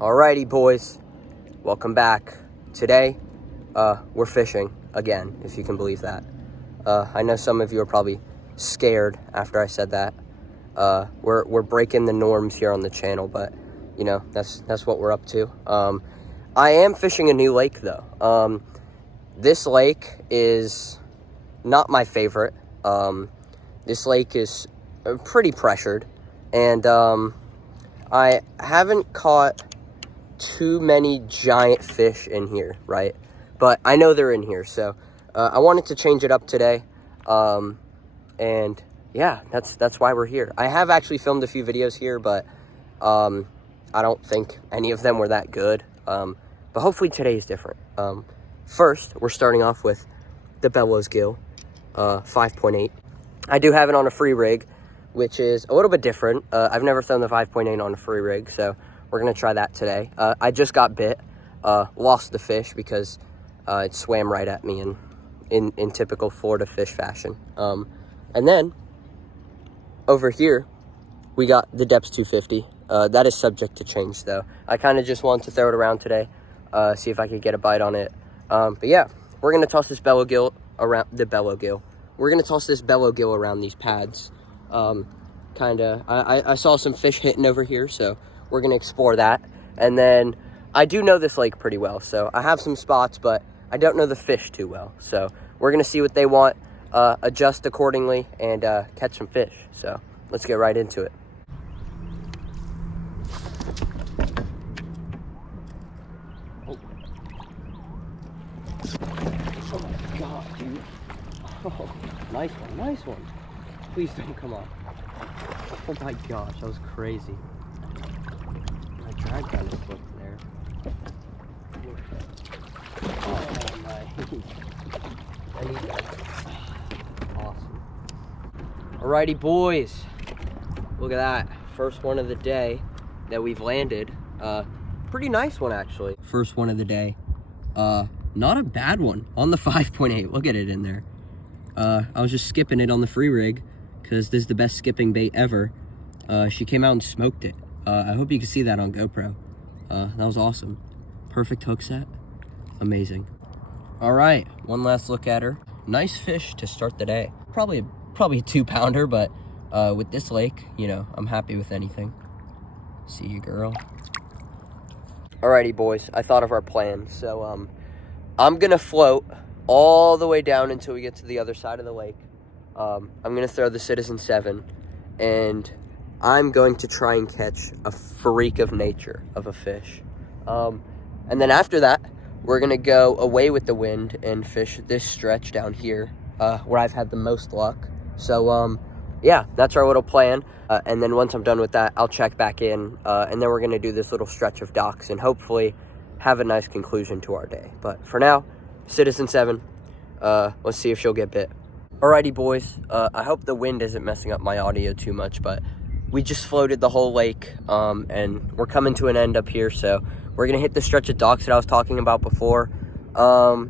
Alrighty, boys, welcome back. Today, we're fishing again, if you can believe that. I know some of you are probably scared after I said that. We're breaking the norms here on the channel, but you know, that's what we're up to. I am fishing a new lake though. This lake is not my favorite. This lake is pretty pressured, and I haven't caught too many giant fish in here, right? But I know they're in here, so I wanted to change it up today. And yeah, that's why we're here. I have actually filmed a few videos here, but I don't think any of them were that good. But hopefully today is different. First, we're starting off with the Bellows gill, 5.8. I do have it on a free rig, which is a little bit different. I've never thrown the 5.8 on a free rig, so we're gonna try that today. I just got bit, lost the fish because it swam right at me in typical Florida fish fashion. And then over here, we got the Depths 250. That is subject to change though. I kind of just wanted to throw it around today, see if I could get a bite on it. But yeah, we're gonna toss this bellow gill around We're gonna toss this bellow gill around these pads. I saw some fish hitting over here, so we're gonna explore that. And then I do know this lake pretty well, so I have some spots, but I don't know the fish too well. So we're gonna see what they want, adjust accordingly, and catch some fish. So let's get right into it. Oh my God, dude. Oh, nice one. Please don't come off. Oh my gosh, that was crazy. My drag gun is slipping there. Oh nice. I need that. Awesome. Alrighty, boys. Look at that. First one of the day that we've landed. Pretty nice one, actually. First one of the day. Not a bad one on the 5.8. Look at it in there. I was just skipping it on the free rig because this is the best skipping bait ever. She came out and smoked it. I hope you can see that on GoPro. That was awesome. Perfect hook set. Amazing. All right, one last look at her. Nice fish to start the day. Probably a 2-pounder, but with this lake, you know, I'm happy with anything. See you, girl. Alrighty, boys, I thought of our plan. So I'm gonna float all the way down until we get to the other side of the lake. I'm gonna throw the Citizen 7, and I'm going to try and catch a freak of nature of a fish. And then after that, we're gonna go away with the wind and fish this stretch down here, where I've had the most luck. So yeah, that's our little plan. And then once I'm done with that, I'll check back in, and then we're gonna do this little stretch of docks and hopefully have a nice conclusion to our day. But for now, Citizen 7, let's see if she'll get bit. Alrighty, boys, I hope the wind isn't messing up my audio too much, but we just floated the whole lake, and we're coming to an end up here, so we're gonna hit the stretch of docks that I was talking about before. I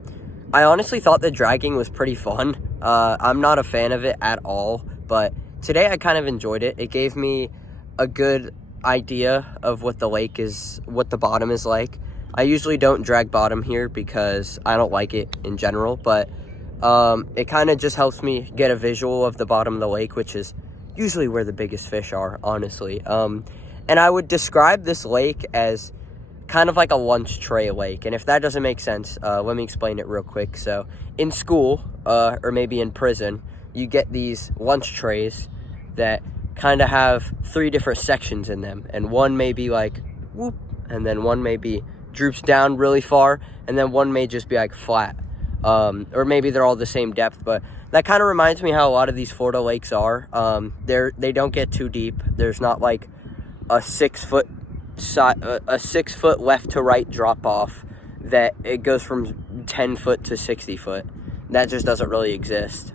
honestly thought the dragging was pretty fun. I'm not a fan of it at all, but today I kind of enjoyed it. It gave me a good idea of what the lake is, what the bottom is like. I usually don't drag bottom here because I don't like it in general, but it kind of just helps me get a visual of the bottom of the lake, which is usually where the biggest fish are, honestly. And I would describe this lake as kind of like a lunch tray lake. And if that doesn't make sense, let me explain it real quick. So in school, or maybe in prison, you get these lunch trays that kind of have 3 different sections in them. And one may be like, whoop, and then one may be droops down really far, and then one may just be like flat. Or maybe they're all the same depth, but that kind of reminds me how a lot of these Florida lakes are. They don't get too deep. There's not like a 6 foot left to right drop off that it goes from 10 foot to 60 foot. That just doesn't really exist.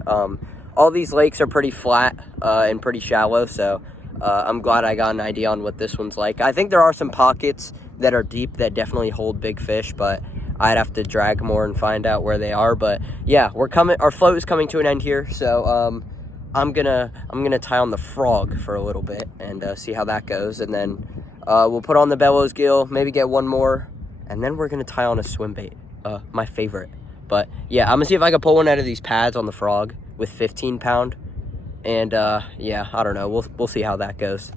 All these lakes are pretty flat and pretty shallow, so I'm glad I got an idea on what this one's like. I think there are some pockets that are deep that definitely hold big fish, but I'd have to drag more and find out where they are. But yeah, our float is coming to an end here, so I'm gonna tie on the frog for a little bit and see how that goes, and then We'll put on the bellows gill, maybe get one more, and then we're gonna tie on a swim bait, my favorite. But yeah, I'm gonna see if I can pull one out of these pads on the frog with 15 pound. And yeah, I don't know, we'll see how that goes.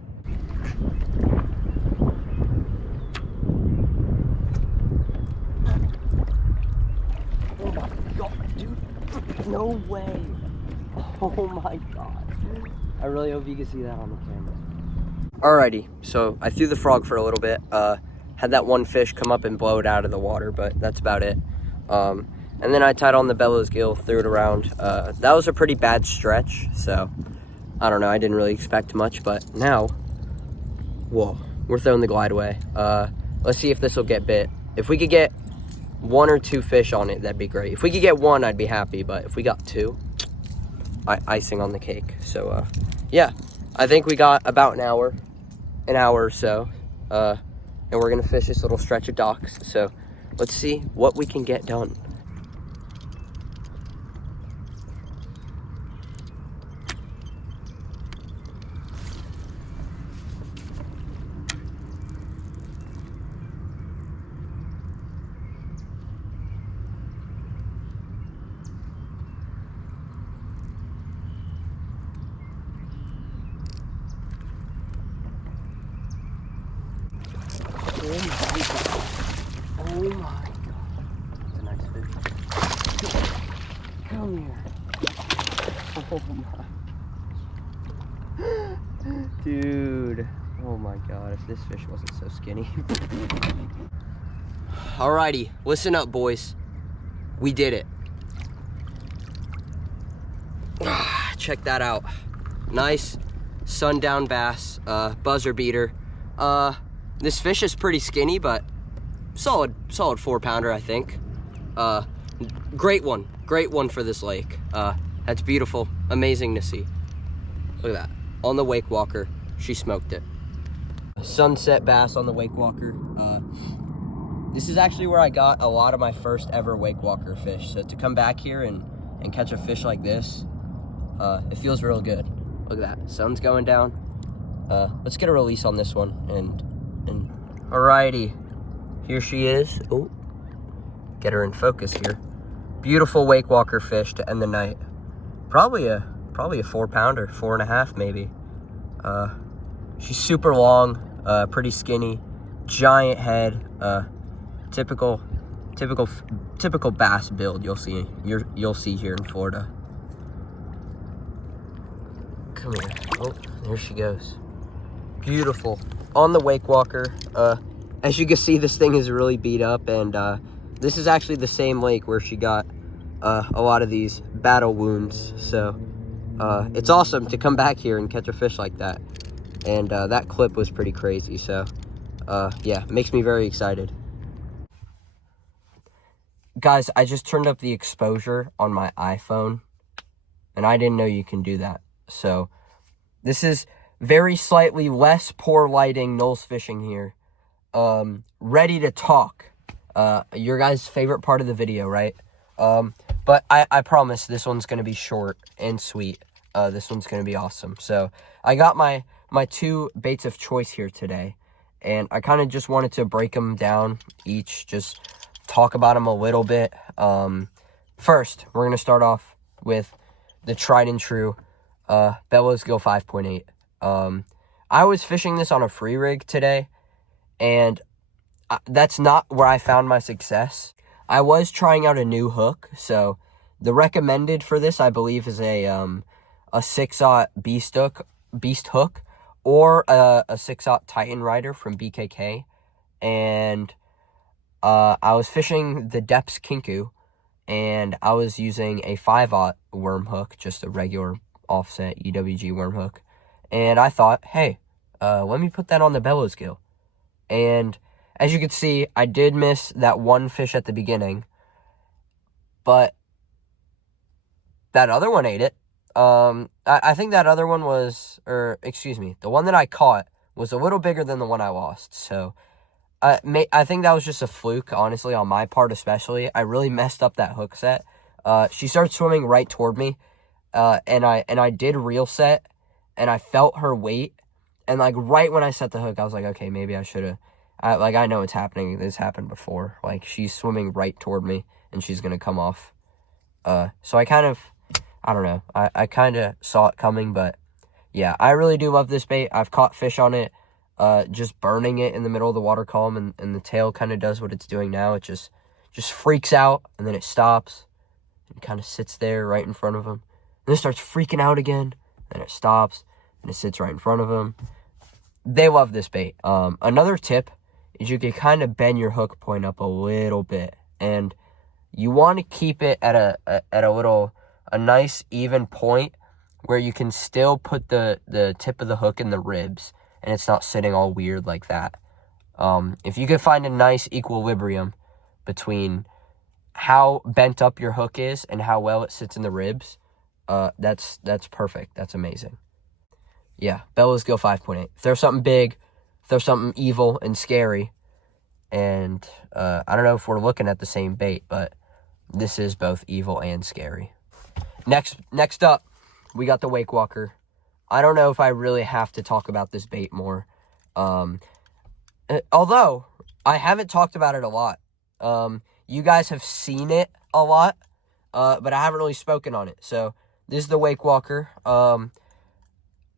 Oh my god, dude, no way. Oh my god. I really hope you can see that on the camera. Alrighty, so I threw the frog for a little bit. Had that one fish come up and blow it out of the water, but that's about it. And then I tied on the bellows gill, threw it around. That was a pretty bad stretch, so I don't know, I didn't really expect much, but now, whoa, we're throwing the glide away. Let's see if this will get bit. If we could get 1 or 2 fish on it, that'd be great. If we could get 1, I'd be happy, but if we got 2, icing on the cake. So yeah, I think we got about an hour or so, and we're gonna fish this little stretch of docks. So let's see what we can get done. Oh my god. Oh my god. That's a nice fish. Come here. Oh my. Dude. Oh my god, if this fish wasn't so skinny. Alrighty, listen up, boys. We did it. Check that out. Nice sundown bass, buzzer beater. This fish is pretty skinny, but solid 4-pounder, I think. Great one for this lake. That's beautiful, amazing to see. Look at that, on the wake walker, she smoked it. Sunset bass on the wake walker. This is actually where I got a lot of my first ever wake walker fish. So to come back here and catch a fish like this, it feels real good. Look at that, sun's going down. Let's get a release on this one, and alrighty, here she is. Oh, get her in focus here. Beautiful wake walker fish to end the night. Probably a 4-pounder, 4.5 maybe. She's super long, pretty skinny, giant head, typical bass build you'll see here in Florida. Come here. Oh, there she goes. Beautiful. On the wake walker. As you can see, this thing is really beat up, and this is actually the same lake where she got a lot of these battle wounds. So it's awesome to come back here and catch a fish like that. And that clip was pretty crazy. So yeah, makes me very excited. Guys, I just turned up the exposure on my iPhone, and I didn't know you can do that. So this is very slightly less poor lighting, Knowles Fishing here. Ready to talk. Your guys' favorite part of the video, right? But I promise this one's going to be short and sweet. This one's going to be awesome. So I got my 2 baits of choice here today, and I kind of just wanted to break them down each, just talk about them a little bit. First, we're going to start off with the tried and true bellows gill 5.8. I was fishing this on a free rig today, and that's not where I found my success. I was trying out a new hook, so the recommended for this, I believe, is a 6-aught beast hook or a 6-aught Titan Rider from BKK, and I was fishing the Depths Kinku, and I was using a 5-aught worm hook, just a regular offset EWG worm hook. And I thought, hey, let me put that on the bellows gill. And as you can see, I did miss that one fish at the beginning, but that other one ate it. I think that other one was, or excuse me, the one that I caught was a little bigger than the one I lost. So I think that was just a fluke, honestly, on my part especially. I really messed up that hook set. She started swimming right toward me, and I did reel set, and I felt her weight, And, like, right when I set the hook, I was like, okay, maybe I should have. I know it's happening. This happened before. Like, she's swimming right toward me, and she's going to come off. So I kind of, I don't know. I kind of saw it coming, but, yeah, I really do love this bait. I've caught fish on it, just burning it in the middle of the water column, and the tail kind of does what it's doing now. It just freaks out, and then it stops, and kind of sits there right in front of him. And then it starts freaking out again, and it stops, and it sits right in front of him. They love this bait. Another tip is you can kind of bend your hook point up a little bit, and you want to keep it at a nice even point where you can still put the tip of the hook in the ribs, and it's not sitting all weird like that. If you could find a nice equilibrium between how bent up your hook is and how well it sits in the ribs, that's perfect. That's amazing. Yeah, Bella's Gill 5.8. Throw something big, throw something evil and scary, and I don't know if we're looking at the same bait, but this is both evil and scary. Next up, we got the Wake Walker. I don't know if I really have to talk about this bait more. Although, I haven't talked about it a lot. You guys have seen it a lot, but I haven't really spoken on it. So, this is the Wake Walker.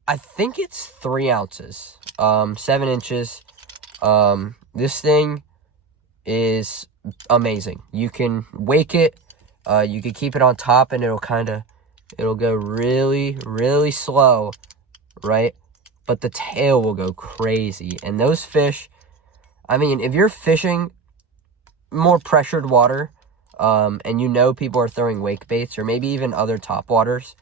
I think it's 3 ounces, 7 inches. This thing is amazing. You can wake it, you can keep it on top, and it'll go really, really slow, right? But the tail will go crazy. And those fish, I mean, if you're fishing more pressured water, and you know people are throwing wake baits, or maybe even other top waters,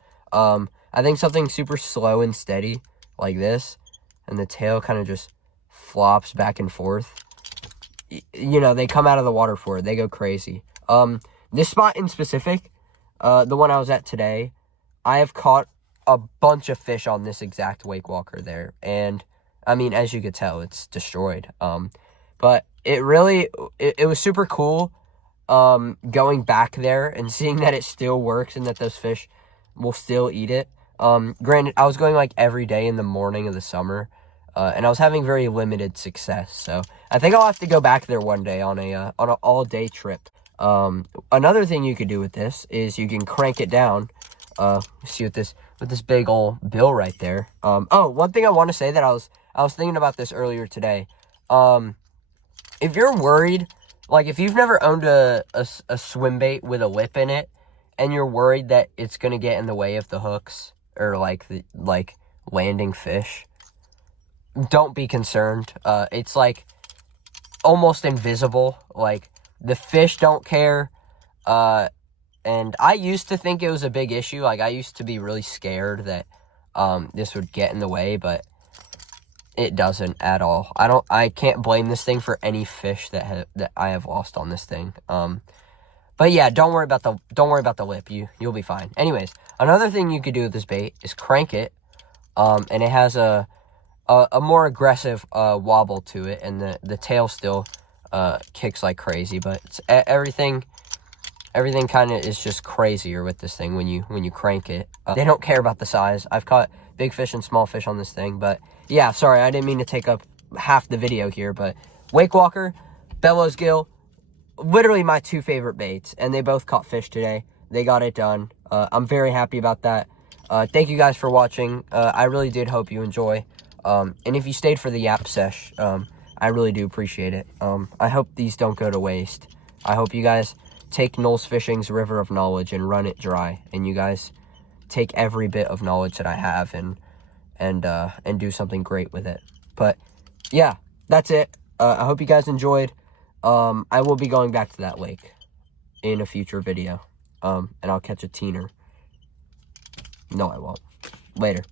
I think something super slow and steady like this, and the tail kind of just flops back and forth. You know, they come out of the water for it. They go crazy. This spot in specific, the one I was at today, I have caught a bunch of fish on this exact Wake Walker there. And, I mean, as you could tell, it's destroyed. But it really, it was super cool going back there and seeing that it still works and that those fish will still eat it. Granted, I was going like every day in the morning of the summer, and I was having very limited success. So I think I'll have to go back there one day on an all-day trip. Another thing you could do with this is you can crank it down. See with this big old bill right there. Oh, one thing I want to say that I was thinking about this earlier today. If you're worried, like if you've never owned a swim bait with a lip in it, and you're worried that it's gonna get in the way of the hooks or like landing fish, don't be concerned. It's like almost invisible. Like the fish don't care. And I used to think it was a big issue. Like I used to be really scared that this would get in the way, but it doesn't at all. I can't blame this thing for any fish that I have lost on this thing. But yeah, don't worry about the lip. You'll be fine. Anyways, another thing you could do with this bait is crank it, and it has a more aggressive wobble to it, and the tail still kicks like crazy. But it's, everything kind of is just crazier with this thing when you crank it. They don't care about the size. I've caught big fish and small fish on this thing, but yeah, sorry, I didn't mean to take up half the video here. But Wake Walker, Bellows Gill, literally my 2 favorite baits, and they both caught fish today. They got it done. I'm very happy about that. Thank you guys for watching. I really did hope you enjoy. And if you stayed for the yap sesh, I really do appreciate it. I hope these don't go to waste. I hope you guys take Knowles Fishing's River of Knowledge and run it dry, and you guys take every bit of knowledge that I have and do something great with it. But yeah, that's it. I hope you guys enjoyed. I will be going back to that lake in a future video. And I'll catch a teener. No, I won't. Later.